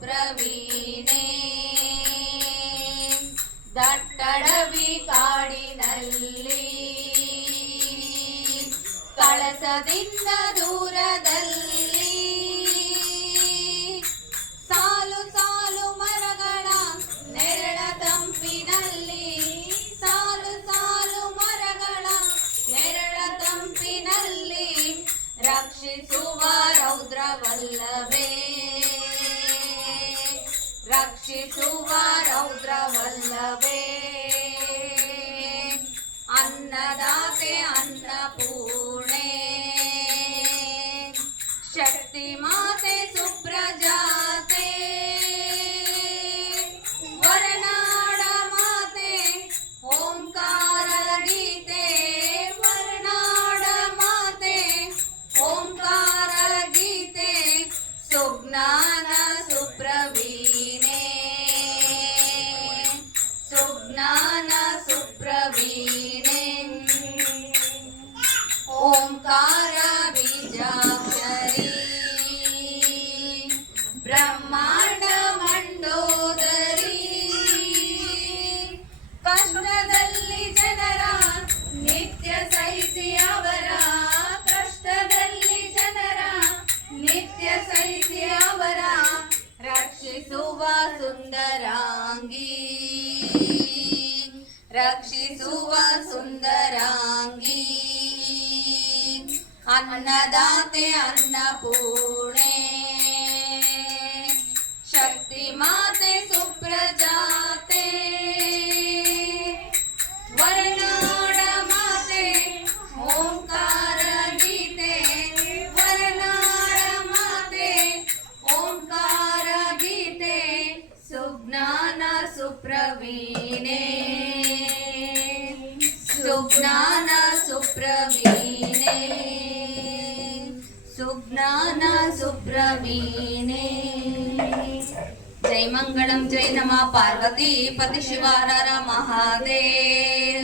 ಸುಪ್ರವೀಣೆ ದಟ್ಟಡವಿ ಕಾಡಿನಲ್ಲಿ ಕಳಸದಿಂದ ದೂರದಲ್ಲಿ ಸಾಲು ಸಾಲು ಮರಗಳ ನೆರಳ ತಂಪಿನಲ್ಲಿ ಸಾಲು ಸಾಲು ಮರಗಳ ನೆರಳ ತಂಪಿನಲ್ಲಿ ರಕ್ಷಿಸುವ ರೌದ್ರವಲ್ಲವೇ ರಕ್ಷಿಸುವ ರೌದ್ರವಲ್ಲವೇ ಅನ್ನದಾತೆ ಅನ್ನಪೂರ್ಣೆ ಶಕ್ತಿ ಮಾತೆ ಸುಪ್ರಜಾತೆ ವರನಾಡ ಮಾತೆ ಓಂಕಾರ ಗೀತೆ ವರನಾಡ ಮಾತೆ ಓಂಕಾರ ಗೀತೆ ಸುಜ್ಞಾನ ಸುಪ್ರವೀಣೆ ಸುಜ್ಞಾನ ಸುಪ್ರವೀಣೆ ಓಂಕಾರ ಬೀಜಾಕ್ಷರಿ ಬ್ರಹ್ಮಾಂಡ ಮಂಡೋದರಿ ಕಷ್ಟದಲ್ಲಿ ಜನರ ನಿತ್ಯ ಸಹಿಸಿ ಅವರ ಕಷ್ಟದಲ್ಲಿ ಜನರ ನಿತ್ಯ ಸಹಿಸಿ ಅವರ ರಕ್ಷಿಸುವ ಸುಂದರಾಂಗಿ ರಕ್ಷಿಸುವ ಸುಂದರಾಂಗಿ ಅನ್ನದಾತೆ ಅನ್ನಪೂರ್ಣೆ ಶಕ್ತಿ ಮಾತೆ ಸುಪ್ರಜಾತೆ ವರನಾಡ ಮಾತೆ ಓಂಕಾರ ಗೀತೆ ವರನಾಡ ಮಾತೆ ಓಂಕಾರ ಗೀತೆ ಸುಜ್ಞಾನ ಸುಪ್ರವೀಣೆ ಸುಜ್ಞಾನ ಸುಪ್ರವೀಣೆ ಸುಜ್ಞಾನ ಸುಪ್ರವೀಣೆ जय मंगलम जय नमः पार्वती पति शिव हर हर महादेव।